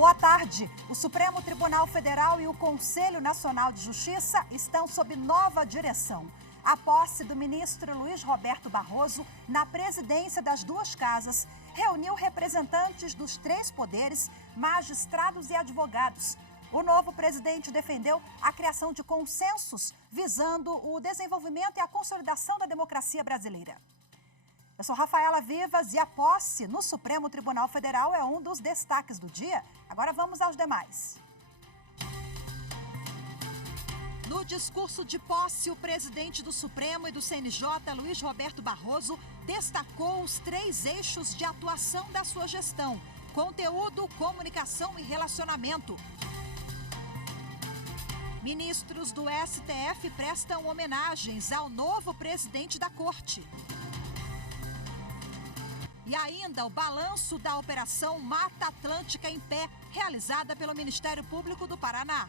Boa tarde. O Supremo Tribunal Federal e o Conselho Nacional de Justiça estão sob nova direção. A posse do ministro Luiz Roberto Barroso na presidência das duas casas reuniu representantes dos três poderes, magistrados e advogados. O novo presidente defendeu a criação de consensos visando o desenvolvimento e a consolidação da democracia brasileira. Eu sou Rafaela Vivas e a posse no Supremo Tribunal Federal é um dos destaques do dia. Agora vamos aos demais. No discurso de posse, o presidente do Supremo e do CNJ, Luiz Roberto Barroso, destacou os três eixos de atuação da sua gestão: conteúdo, comunicação e relacionamento. Ministros do STF prestam homenagens ao novo presidente da Corte. E ainda o balanço da Operação Mata Atlântica em Pé, realizada pelo Ministério Público do Paraná.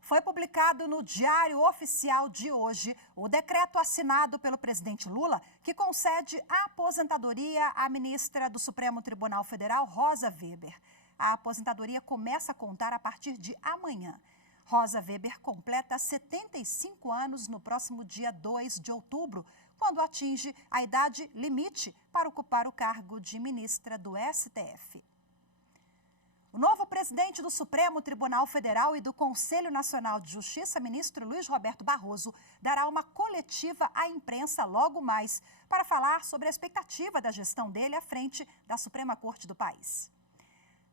Foi publicado no Diário Oficial de hoje o decreto assinado pelo presidente Lula que concede a aposentadoria à ministra do Supremo Tribunal Federal, Rosa Weber. A aposentadoria começa a contar a partir de amanhã. Rosa Weber completa 75 anos no próximo dia 2 de outubro, quando atinge a idade limite para ocupar o cargo de ministra do STF. O novo presidente do Supremo Tribunal Federal e do Conselho Nacional de Justiça, ministro Luiz Roberto Barroso, dará uma coletiva à imprensa logo mais para falar sobre a expectativa da gestão dele à frente da Suprema Corte do país.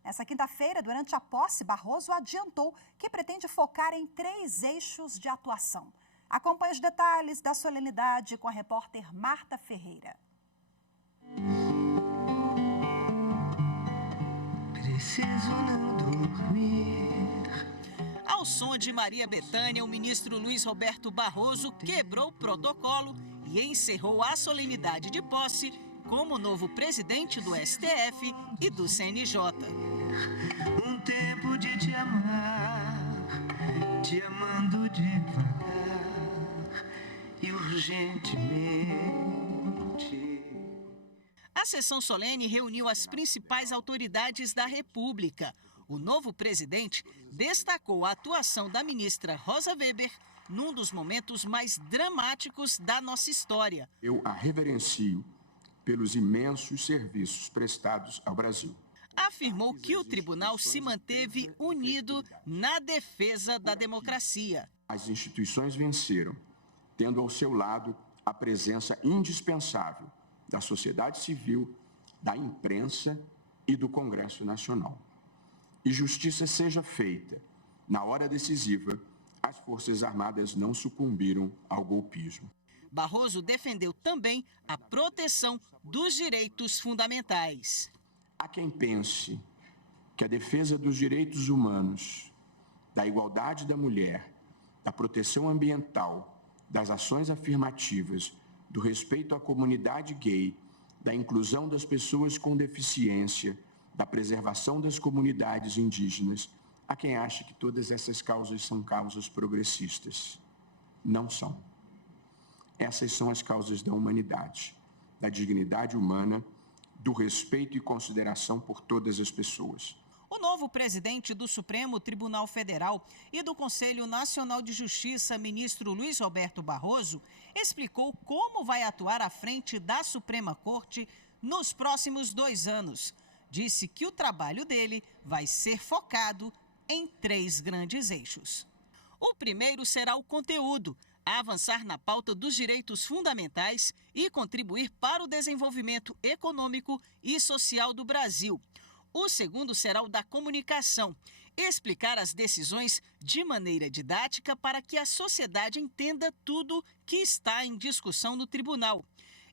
Nessa quinta-feira, durante a posse, Barroso adiantou que pretende focar em três eixos de atuação. Acompanhe os detalhes da solenidade com a repórter Marta Ferreira. Preciso não dormir. Ao som de Maria Bethânia, o ministro Luiz Roberto Barroso quebrou o protocolo e encerrou a solenidade de posse como novo presidente do STF e do CNJ. Um tempo de te amar, te amando devagar e urgentemente. A sessão solene reuniu as principais autoridades da República. O novo presidente destacou a atuação da ministra Rosa Weber num dos momentos mais dramáticos da nossa história. Eu a reverencio pelos imensos serviços prestados ao Brasil. Afirmou que o tribunal se manteve unido na defesa da democracia. As instituições venceram, tendo ao seu lado a presença indispensável da sociedade civil, da imprensa e do Congresso Nacional. E justiça seja feita. Na hora decisiva, as Forças Armadas não sucumbiram ao golpismo. Barroso defendeu também a proteção dos direitos fundamentais. Há quem pense que a defesa dos direitos humanos, da igualdade da mulher, da proteção ambiental, das ações afirmativas, do respeito à comunidade gay, da inclusão das pessoas com deficiência, da preservação das comunidades indígenas, há quem ache que todas essas causas são causas progressistas. Não são. Essas são as causas da humanidade, da dignidade humana, do respeito e consideração por todas as pessoas. O novo presidente do Supremo Tribunal Federal e do Conselho Nacional de Justiça, ministro Luiz Roberto Barroso, explicou como vai atuar à frente da Suprema Corte nos próximos 2 anos. Disse que o trabalho dele vai ser focado em 3 grandes eixos. O primeiro será o conteúdo, avançar na pauta dos direitos fundamentais e contribuir para o desenvolvimento econômico e social do Brasil. O segundo será o da comunicação, explicar as decisões de maneira didática para que a sociedade entenda tudo que está em discussão no tribunal.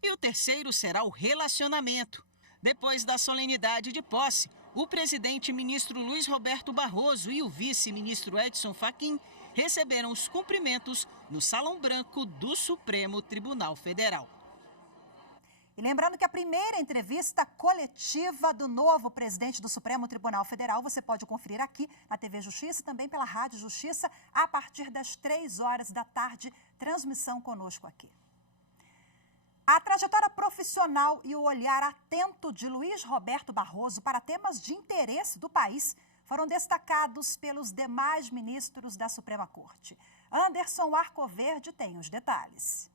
E o terceiro será o relacionamento. Depois da solenidade de posse, o presidente ministro Luiz Roberto Barroso e o vice-ministro Edson Fachin receberam os cumprimentos no Salão Branco do Supremo Tribunal Federal. E lembrando que a primeira entrevista coletiva do novo presidente do Supremo Tribunal Federal você pode conferir aqui na TV Justiça e também pela Rádio Justiça a partir das 3 horas da tarde. Transmissão conosco aqui. A trajetória profissional e o olhar atento de Luiz Roberto Barroso para temas de interesse do país foram destacados pelos demais ministros da Suprema Corte. Anderson Arcoverde tem os detalhes.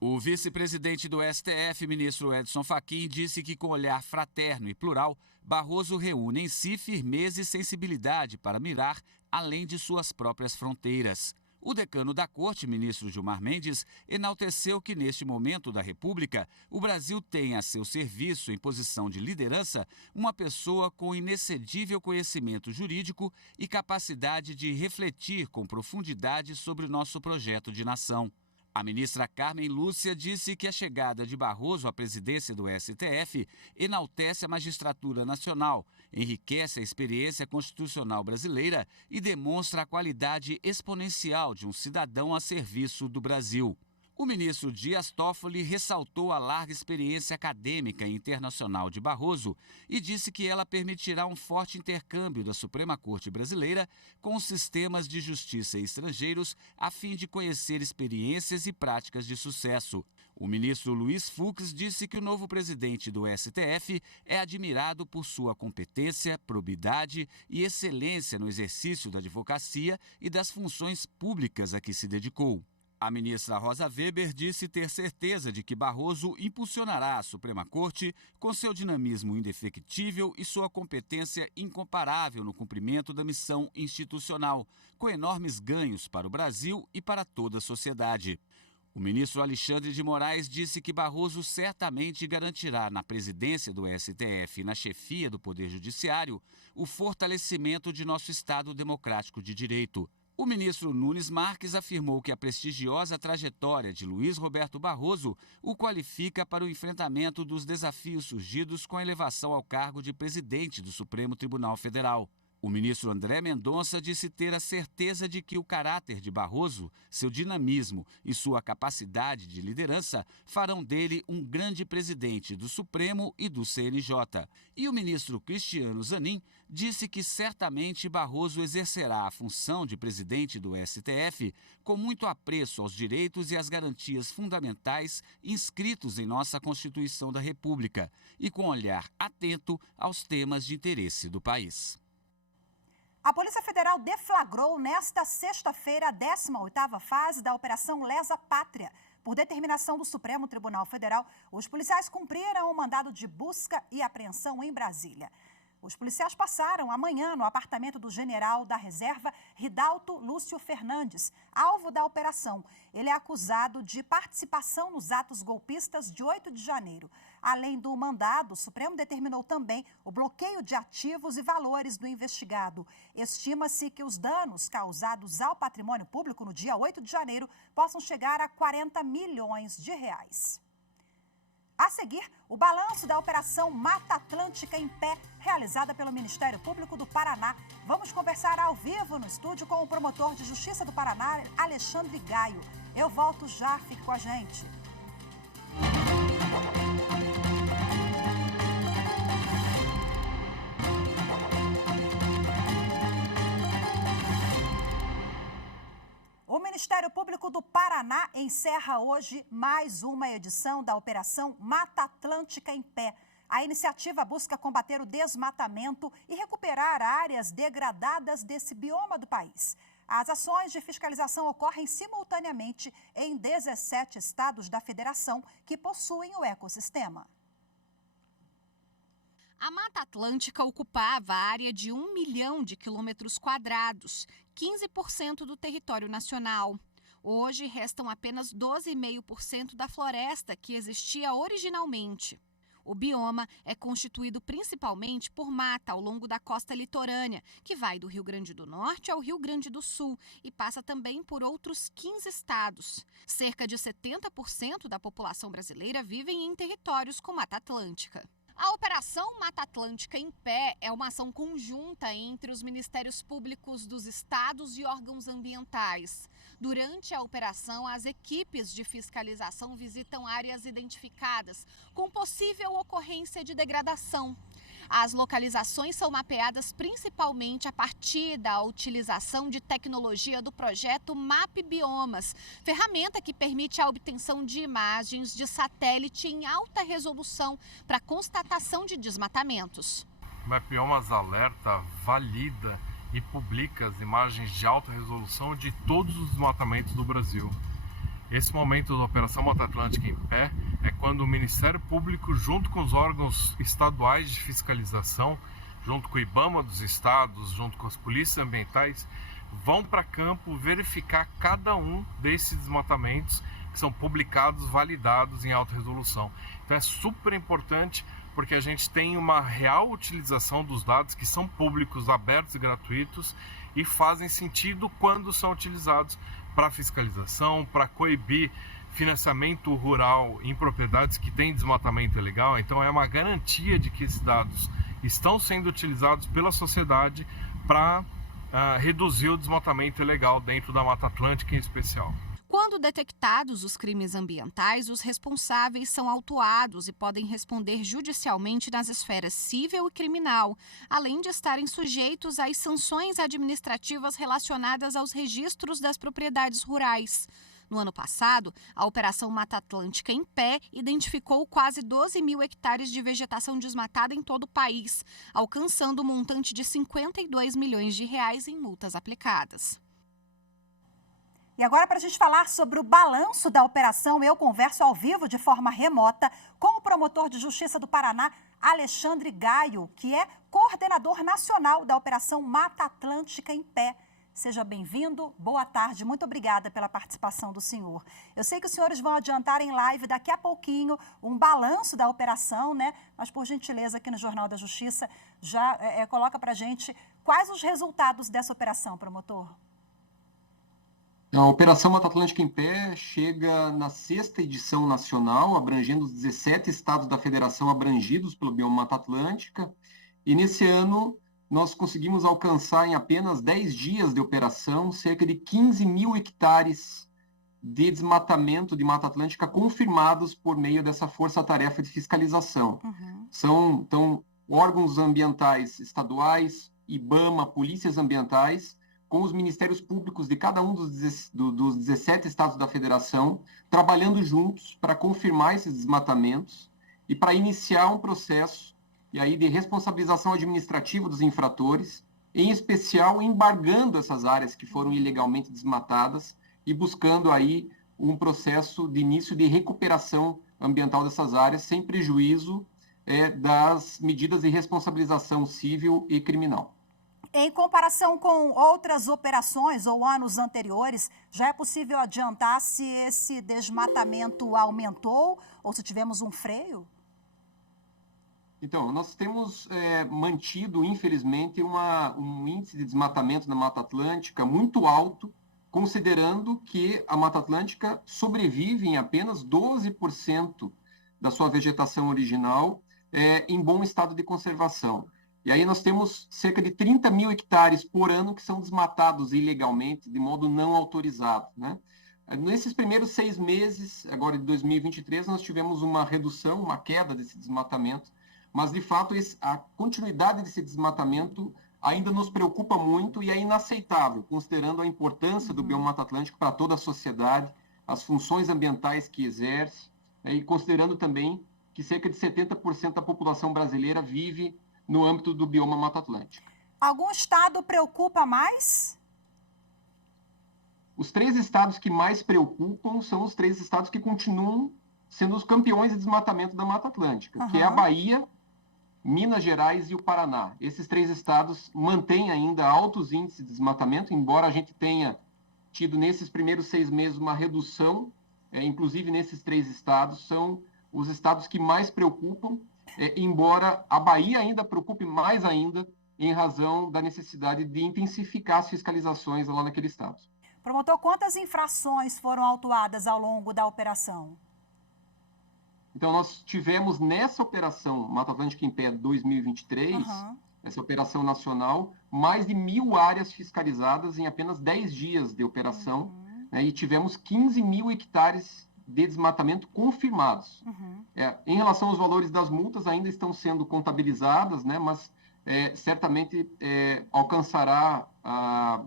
O vice-presidente do STF, ministro Edson Fachin, disse que com olhar fraterno e plural, Barroso reúne em si firmeza e sensibilidade para mirar além de suas próprias fronteiras. O decano da Corte, ministro Gilmar Mendes, enalteceu que, neste momento da República, o Brasil tem a seu serviço, em posição de liderança, uma pessoa com inexcedível conhecimento jurídico e capacidade de refletir com profundidade sobre o nosso projeto de nação. A ministra Carmen Lúcia disse que a chegada de Barroso à presidência do STF enaltece a magistratura nacional, enriquece a experiência constitucional brasileira e demonstra a qualidade exponencial de um cidadão a serviço do Brasil. O ministro Dias Toffoli ressaltou a larga experiência acadêmica e internacional de Barroso e disse que ela permitirá um forte intercâmbio da Suprema Corte brasileira com os sistemas de justiça e estrangeiros a fim de conhecer experiências e práticas de sucesso. O ministro Luiz Fux disse que o novo presidente do STF é admirado por sua competência, probidade e excelência no exercício da advocacia e das funções públicas a que se dedicou. A ministra Rosa Weber disse ter certeza de que Barroso impulsionará a Suprema Corte com seu dinamismo indefectível e sua competência incomparável no cumprimento da missão institucional, com enormes ganhos para o Brasil e para toda a sociedade. O ministro Alexandre de Moraes disse que Barroso certamente garantirá na presidência do STF e na chefia do Poder Judiciário o fortalecimento de nosso Estado democrático de direito. O ministro Nunes Marques afirmou que a prestigiosa trajetória de Luiz Roberto Barroso o qualifica para o enfrentamento dos desafios surgidos com a elevação ao cargo de presidente do Supremo Tribunal Federal. O ministro André Mendonça disse ter a certeza de que o caráter de Barroso, seu dinamismo e sua capacidade de liderança farão dele um grande presidente do Supremo e do CNJ. E o ministro Cristiano Zanin disse que certamente Barroso exercerá a função de presidente do STF com muito apreço aos direitos e às garantias fundamentais inscritos em nossa Constituição da República e com olhar atento aos temas de interesse do país. A Polícia Federal deflagrou nesta sexta-feira a 18ª fase da Operação Lesa Pátria. Por determinação do Supremo Tribunal Federal, os policiais cumpriram o mandado de busca e apreensão em Brasília. Os policiais passaram amanhã no apartamento do general da reserva Ridalto Lúcio Fernandes, alvo da operação. Ele é acusado de participação nos atos golpistas de 8 de janeiro. Além do mandado, o Supremo determinou também o bloqueio de ativos e valores do investigado. Estima-se que os danos causados ao patrimônio público no dia 8 de janeiro possam chegar a 40 milhões de reais. A seguir, o balanço da Operação Mata Atlântica em Pé, realizada pelo Ministério Público do Paraná. Vamos conversar ao vivo no estúdio com o promotor de Justiça do Paraná, Alexandre Gaio. Eu volto já, fique com a gente. O Ministério Público do Paraná encerra hoje mais uma edição da Operação Mata Atlântica em Pé. A iniciativa busca combater o desmatamento e recuperar áreas degradadas desse bioma do país. As ações de fiscalização ocorrem simultaneamente em 17 estados da federação que possuem o ecossistema. A Mata Atlântica ocupava a área de 1 milhão de quilômetros quadrados, 15% do território nacional. Hoje, restam apenas 12,5% da floresta que existia originalmente. O bioma é constituído principalmente por mata ao longo da costa litorânea, que vai do Rio Grande do Norte ao Rio Grande do Sul e passa também por outros 15 estados. Cerca de 70% da população brasileira vivem em territórios com Mata Atlântica. A Operação Mata Atlântica em Pé é uma ação conjunta entre os Ministérios Públicos dos estados e órgãos ambientais. Durante a operação, as equipes de fiscalização visitam áreas identificadas com possível ocorrência de degradação. As localizações são mapeadas principalmente a partir da utilização de tecnologia do projeto MAP Biomas, ferramenta que permite a obtenção de imagens de satélite em alta resolução para constatação de desmatamentos. MAP Biomas alerta, valida e publica as imagens de alta resolução de todos os desmatamentos do Brasil. Esse momento da Operação Mata Atlântica em Pé é quando o Ministério Público, junto com os órgãos estaduais de fiscalização, junto com o IBAMA dos estados, junto com as polícias ambientais, vão para campo verificar cada um desses desmatamentos que são publicados, validados em alta resolução. Então é super importante porque a gente tem uma real utilização dos dados que são públicos, abertos e gratuitos e fazem sentido quando são utilizados para fiscalização, para coibir financiamento rural em propriedades que têm desmatamento ilegal. Então é uma garantia de que esses dados estão sendo utilizados pela sociedade para reduzir o desmatamento ilegal dentro da Mata Atlântica em especial. Quando detectados os crimes ambientais, os responsáveis são autuados e podem responder judicialmente nas esferas civil e criminal, além de estarem sujeitos às sanções administrativas relacionadas aos registros das propriedades rurais. No ano passado, a Operação Mata Atlântica em Pé identificou quase 12 mil hectares de vegetação desmatada em todo o país, alcançando um montante de 52 milhões de reais em multas aplicadas. E agora, para a gente falar sobre o balanço da operação, eu converso ao vivo de forma remota com o promotor de Justiça do Paraná, Alexandre Gaio, que é coordenador nacional da Operação Mata Atlântica em Pé. Seja bem-vindo, boa tarde, muito obrigada pela participação do senhor. Eu sei que os senhores vão adiantar em live daqui a pouquinho um balanço da operação, né? Mas, por gentileza, aqui no Jornal da Justiça, já coloca para a gente quais os resultados dessa operação, promotor. A Operação Mata Atlântica em Pé chega na 6ª edição nacional, abrangendo os 17 estados da federação abrangidos pelo bioma Mata Atlântica. E nesse ano, nós conseguimos alcançar em apenas 10 dias de operação cerca de 15 mil hectares de desmatamento de Mata Atlântica confirmados por meio dessa força-tarefa de fiscalização. São, então, órgãos ambientais estaduais, IBAMA, polícias ambientais, com os ministérios públicos de cada um dos 17 estados da federação, trabalhando juntos para confirmar esses desmatamentos e para iniciar um processo e aí de responsabilização administrativa dos infratores, em especial embargando essas áreas que foram ilegalmente desmatadas e buscando aí um processo de início de recuperação ambiental dessas áreas, sem prejuízo das medidas de responsabilização civil e criminal. Em comparação com outras operações ou anos anteriores, já é possível adiantar se esse desmatamento aumentou ou se tivemos um freio? Então, nós temos mantido, infelizmente, um índice de desmatamento na Mata Atlântica muito alto, considerando que a Mata Atlântica sobrevive em apenas 12% da sua vegetação original em bom estado de conservação. E aí nós temos cerca de 30 mil hectares por ano que são desmatados ilegalmente, de modo não autorizado, né? Nesses primeiros 6 meses, agora de 2023, nós tivemos uma redução, uma queda desse desmatamento, mas, de fato, a continuidade desse desmatamento ainda nos preocupa muito e é inaceitável, considerando a importância do bioma Mata Atlântico para toda a sociedade, as funções ambientais que exerce, e considerando também que cerca de 70% da população brasileira vive no âmbito do bioma Mata Atlântica. Algum estado preocupa mais? Os 3 estados que mais preocupam são os 3 estados que continuam sendo os campeões de desmatamento da Mata Atlântica, que é a Bahia, Minas Gerais e o Paraná. Esses 3 estados mantêm ainda altos índices de desmatamento, embora a gente tenha tido nesses primeiros 6 meses uma redução, inclusive nesses 3 estados, são os estados que mais preocupam, embora a Bahia ainda preocupe mais ainda em razão da necessidade de intensificar as fiscalizações lá naquele estado. Promotor, quantas infrações foram autuadas ao longo da operação? Então, nós tivemos nessa operação Mata Atlântica em Pé 2023, essa operação nacional, mais de 1.000 áreas fiscalizadas em apenas 10 dias de operação, né, e tivemos 15 mil hectares de desmatamento confirmados. Em relação aos valores das multas, ainda estão sendo contabilizadas, né, mas certamente alcançará a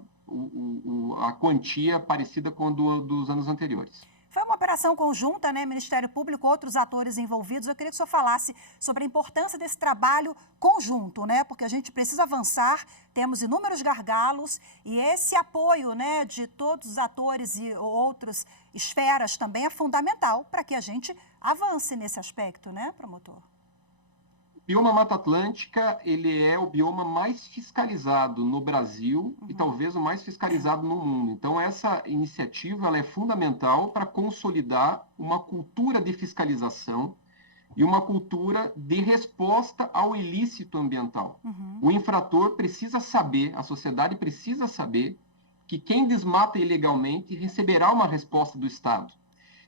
quantia parecida com a dos anos anteriores. Foi uma operação conjunta, né? Ministério Público, outros atores envolvidos. Eu queria que o senhor falasse sobre a importância desse trabalho conjunto, né? Porque a gente precisa avançar, temos inúmeros gargalos e esse apoio, né, de todos os atores e outras esferas também é fundamental para que a gente avance nesse aspecto, né, promotor? O bioma Mata Atlântica, ele é o bioma mais fiscalizado no Brasil e talvez o mais fiscalizado no mundo. Então, essa iniciativa ela é fundamental para consolidar uma cultura de fiscalização e uma cultura de resposta ao ilícito ambiental. O infrator precisa saber, a sociedade precisa saber que quem desmata ilegalmente receberá uma resposta do Estado.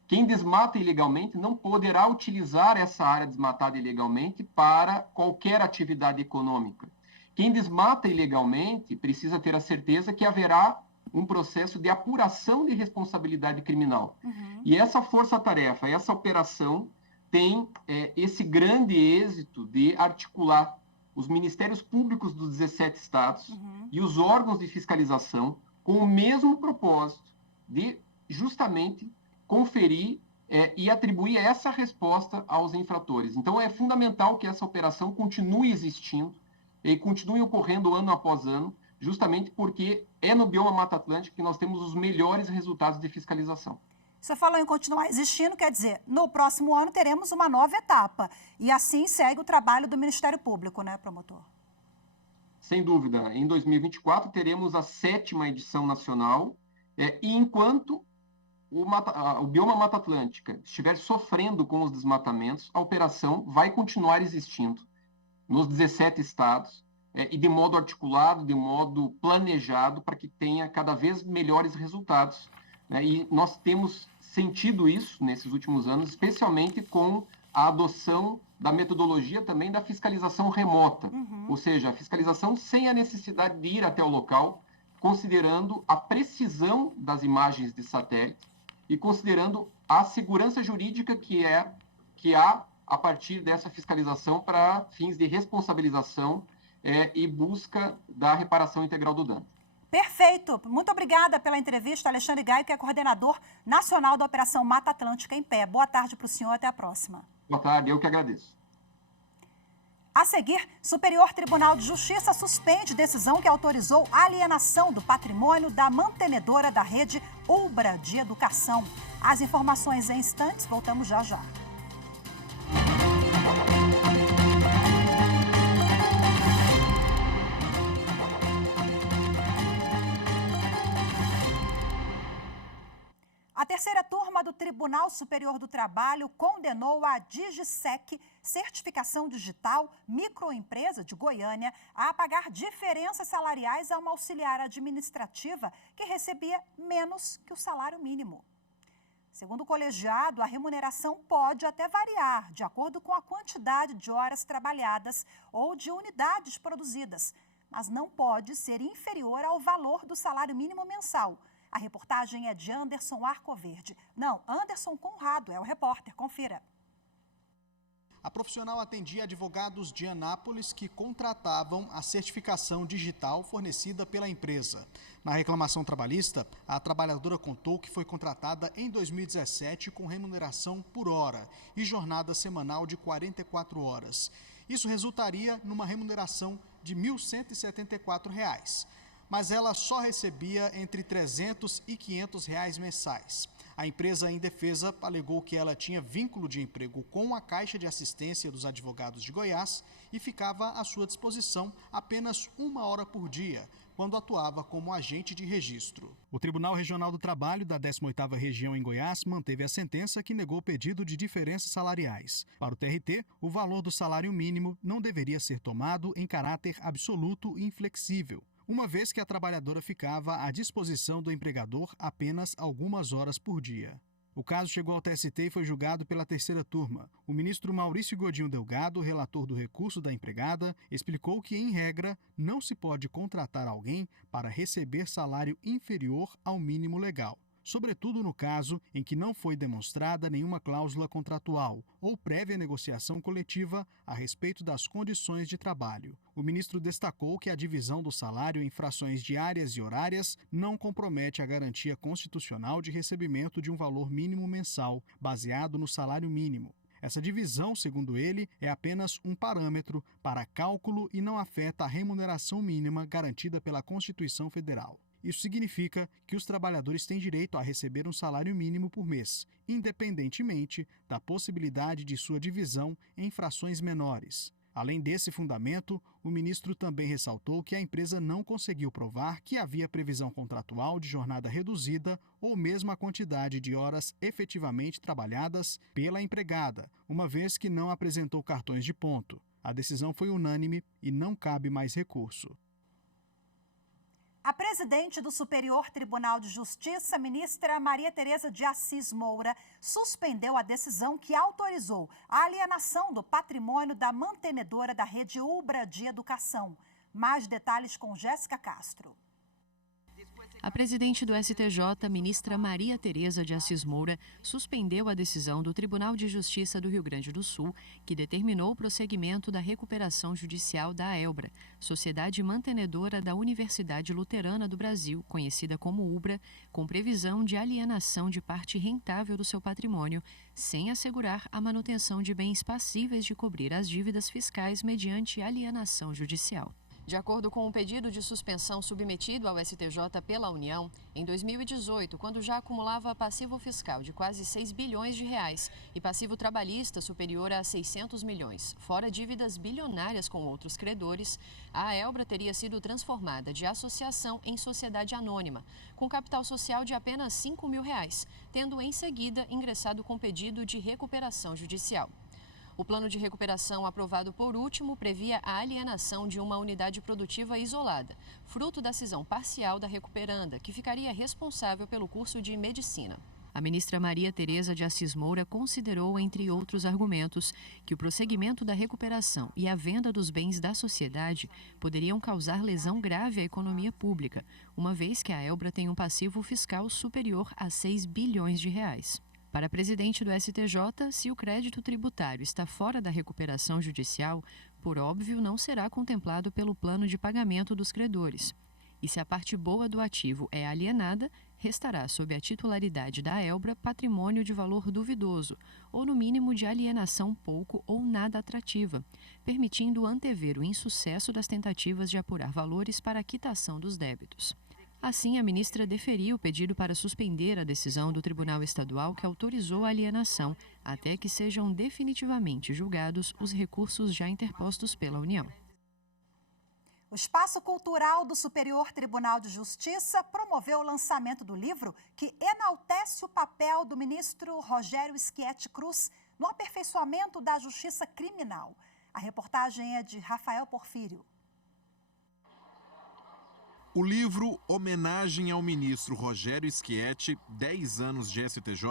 Quem desmata ilegalmente não poderá utilizar essa área desmatada ilegalmente para qualquer atividade econômica. Quem desmata ilegalmente precisa ter a certeza que haverá um processo de apuração de responsabilidade criminal. E essa força-tarefa, essa operação tem esse grande êxito de articular os ministérios públicos dos 17 estados e os órgãos de fiscalização com o mesmo propósito de justamente conferir e atribuir essa resposta aos infratores. Então, é fundamental que essa operação continue existindo e continue ocorrendo ano após ano, justamente porque é no bioma Mata Atlântica que nós temos os melhores resultados de fiscalização. Você falou em continuar existindo, quer dizer, no próximo ano teremos uma nova etapa. E assim segue o trabalho do Ministério Público, né, promotor? Sem dúvida. Em 2024 teremos a 7ª edição nacional e enquanto o bioma Mata Atlântica estiver sofrendo com os desmatamentos, a operação vai continuar existindo nos 17 estados e de modo articulado, de modo planejado, para que tenha cada vez melhores resultados. E nós temos sentido isso nesses últimos anos, especialmente com a adoção da metodologia também da fiscalização remota, ou seja, a fiscalização sem a necessidade de ir até o local, considerando a precisão das imagens de satélite e considerando a segurança jurídica que há a partir dessa fiscalização para fins de responsabilização e busca da reparação integral do dano. Perfeito. Muito obrigada pela entrevista, Alexandre Gaio, que é coordenador nacional da Operação Mata Atlântica em Pé. Boa tarde para o senhor, até a próxima. Boa tarde, eu que agradeço. A seguir, Superior Tribunal de Justiça suspende decisão que autorizou a alienação do patrimônio da mantenedora da rede Ubra de Educação. As informações em instantes, voltamos já já. A terceira turma do Tribunal Superior do Trabalho condenou a Digisec, Certificação Digital Microempresa de Goiânia, a pagar diferenças salariais a uma auxiliar administrativa que recebia menos que o salário mínimo. Segundo o colegiado, a remuneração pode até variar de acordo com a quantidade de horas trabalhadas ou de unidades produzidas, mas não pode ser inferior ao valor do salário mínimo mensal. A reportagem é de Anderson Arcoverde. Não, Anderson Conrado é o repórter. Confira. A profissional atendia advogados de Anápolis que contratavam a certificação digital fornecida pela empresa. Na reclamação trabalhista, a trabalhadora contou que foi contratada em 2017 com remuneração por hora e jornada semanal de 44 horas. Isso resultaria numa remuneração de R$ 1.174. Mas ela só recebia entre R$ 300 e R$ 500 mensais. A empresa em defesa alegou que ela tinha vínculo de emprego com a Caixa de Assistência dos Advogados de Goiás e ficava à sua disposição apenas 1 hora por dia, quando atuava como agente de registro. O Tribunal Regional do Trabalho da 18ª Região em Goiás manteve a sentença que negou o pedido de diferenças salariais. Para o TRT, o valor do salário mínimo não deveria ser tomado em caráter absoluto e inflexível, uma vez que a trabalhadora ficava à disposição do empregador apenas algumas horas por dia. O caso chegou ao TST e foi julgado pela terceira turma. O ministro Maurício Godinho Delgado, relator do recurso da empregada, explicou que, em regra, não se pode contratar alguém para receber salário inferior ao mínimo legal. sobretudo no caso em que não foi demonstrada nenhuma cláusula contratual ou prévia negociação coletiva a respeito das condições de trabalho. O ministro destacou que a divisão do salário em frações diárias e horárias não compromete a garantia constitucional de recebimento de um valor mínimo mensal, baseado no salário mínimo. Essa divisão, segundo ele, é apenas um parâmetro para cálculo e não afeta a remuneração mínima garantida pela Constituição Federal. Isso significa que os trabalhadores têm direito a receber um salário mínimo por mês, independentemente da possibilidade de sua divisão em frações menores. Além desse fundamento, o ministro também ressaltou que a empresa não conseguiu provar que havia previsão contratual de jornada reduzida ou mesmo a quantidade de horas efetivamente trabalhadas pela empregada, uma vez que não apresentou cartões de ponto. A decisão foi unânime e não cabe mais recurso. A presidente do Superior Tribunal de Justiça, ministra Maria Tereza de Assis Moura, suspendeu a decisão que autorizou a alienação do patrimônio da mantenedora da rede Ubra de Educação. Mais detalhes com Jéssica Castro. A presidente do STJ, ministra Maria Tereza de Assis Moura, suspendeu a decisão do Tribunal de Justiça do Rio Grande do Sul, que determinou o prosseguimento da recuperação judicial da AELBRA, Sociedade Mantenedora da Universidade Luterana do Brasil, conhecida como UBRA, com previsão de alienação de parte rentável do seu patrimônio, sem assegurar a manutenção de bens passíveis de cobrir as dívidas fiscais mediante alienação judicial. De acordo com o pedido de suspensão submetido ao STJ pela União, em 2018, quando já acumulava passivo fiscal de quase 6 bilhões de reais e passivo trabalhista superior a 600 milhões, fora dívidas bilionárias com outros credores, a AELBRA teria sido transformada de associação em sociedade anônima, com capital social de apenas 5 mil reais, tendo em seguida ingressado com pedido de recuperação judicial. O plano de recuperação aprovado por último previa a alienação de uma unidade produtiva isolada, fruto da cisão parcial da recuperanda, que ficaria responsável pelo curso de medicina. A ministra Maria Tereza de Assis Moura considerou, entre outros argumentos, que o prosseguimento da recuperação e a venda dos bens da sociedade poderiam causar lesão grave à economia pública, uma vez que a AELBRA tem um passivo fiscal superior a 6 bilhões de reais. Para a presidente do STJ, se o crédito tributário está fora da recuperação judicial, por óbvio, não será contemplado pelo plano de pagamento dos credores. E se a parte boa do ativo é alienada, restará sob a titularidade da AELBRA patrimônio de valor duvidoso, ou no mínimo de alienação pouco ou nada atrativa, permitindo antever o insucesso das tentativas de apurar valores para a quitação dos débitos. Assim, a ministra deferiu o pedido para suspender a decisão do Tribunal Estadual que autorizou a alienação, até que sejam definitivamente julgados os recursos já interpostos pela União. O Espaço Cultural do Superior Tribunal de Justiça promoveu o lançamento do livro que enaltece o papel do ministro Rogério Schietti Cruz no aperfeiçoamento da justiça criminal. A reportagem é de Rafael Porfírio. O livro Homenagem ao ministro Rogério Schietti, 10 anos de STJ,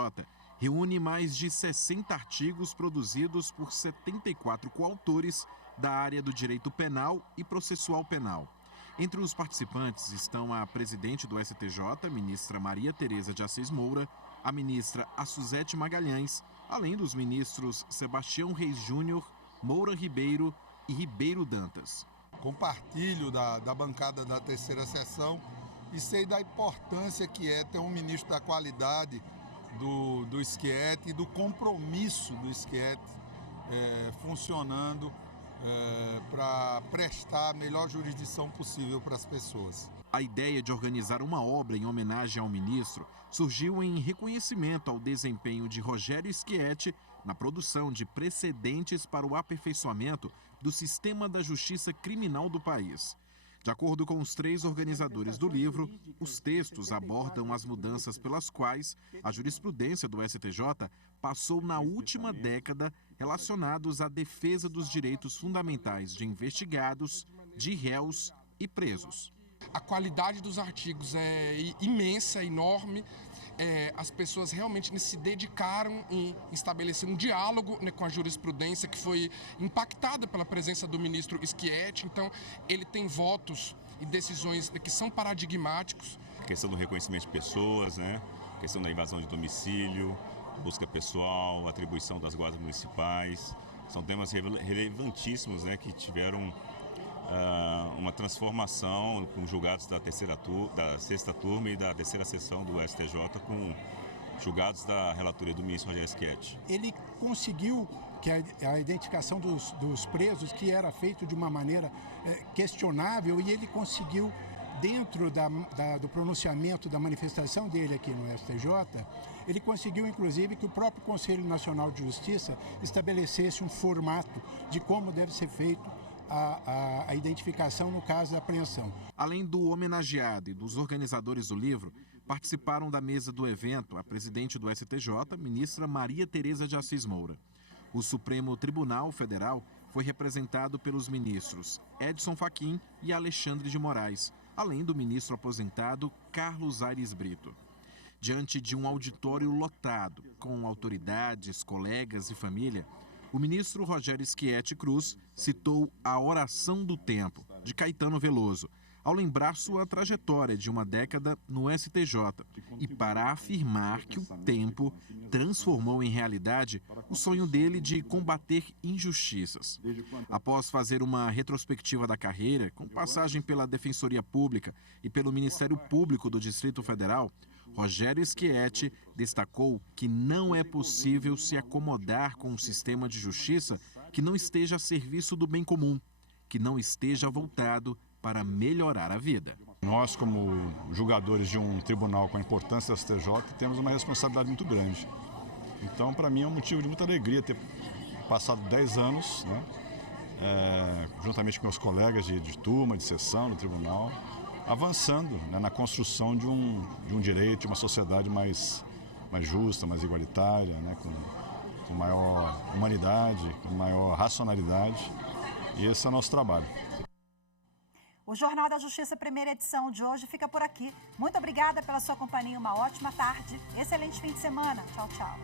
reúne mais de 60 artigos produzidos por 74 coautores da área do direito penal e processual penal. Entre os participantes estão a presidente do STJ, ministra Maria Tereza de Assis Moura, a ministra Suzete Magalhães, além dos ministros Sebastião Reis Júnior, Moura Ribeiro e Ribeiro Dantas. Compartilho da bancada da terceira sessão e sei da importância que é ter um ministro da qualidade do Schietti e do compromisso do Schietti funcionando para prestar a melhor jurisdição possível para as pessoas. A ideia de organizar uma obra em homenagem ao ministro surgiu em reconhecimento ao desempenho de Rogério Schietti na produção de precedentes para o aperfeiçoamento do sistema da justiça criminal do país. De acordo com os 3 organizadores do livro, os textos abordam as mudanças pelas quais a jurisprudência do STJ passou na última década relacionados à defesa dos direitos fundamentais de investigados, de réus e presos. A qualidade dos artigos é imensa, enorme. As pessoas realmente se dedicaram em estabelecer um diálogo com a jurisprudência que foi impactada pela presença do ministro Schietti. Então, ele tem votos e decisões que são paradigmáticos. A questão do reconhecimento de pessoas, questão da invasão de domicílio, busca pessoal, atribuição das guardas municipais. São temas relevantíssimos, né, que tiveram uma transformação com julgados da sexta turma e da terceira sessão do STJ, com julgados da relatoria do ministro Rogério Schietti. Ele conseguiu que a identificação dos presos, que era feito de uma maneira questionável, e ele conseguiu, dentro do pronunciamento da manifestação dele aqui no STJ, ele conseguiu, inclusive, que o próprio Conselho Nacional de Justiça estabelecesse um formato de como deve ser feito a identificação no caso da apreensão. Além do homenageado e dos organizadores do livro, participaram da mesa do evento a presidente do STJ, ministra Maria Tereza de Assis Moura. O Supremo Tribunal Federal foi representado pelos ministros Edson Fachin e Alexandre de Moraes, além do ministro aposentado Carlos Aires Brito. Diante de um auditório lotado, com autoridades, colegas e família, o ministro Rogério Schietti Cruz citou a Oração do Tempo, de Caetano Veloso, ao lembrar sua trajetória de uma década no STJ e para afirmar que o tempo transformou em realidade o sonho dele de combater injustiças. Após fazer uma retrospectiva da carreira, com passagem pela Defensoria Pública e pelo Ministério Público do Distrito Federal, Rogério Schietti destacou que não é possível se acomodar com um sistema de justiça que não esteja a serviço do bem comum, que não esteja voltado para melhorar a vida. Nós, como julgadores de um tribunal com a importância da STJ, temos uma responsabilidade muito grande. Então, para mim, é um motivo de muita alegria ter passado 10 anos, né, juntamente com meus colegas de turma, de sessão no tribunal, avançando, né, na construção de um direito, de uma sociedade mais justa, mais igualitária, né, com maior humanidade, com maior racionalidade. E esse é o nosso trabalho. O Jornal da Justiça, primeira edição de hoje, fica por aqui. Muito obrigada pela sua companhia, uma ótima tarde, excelente fim de semana. Tchau, tchau.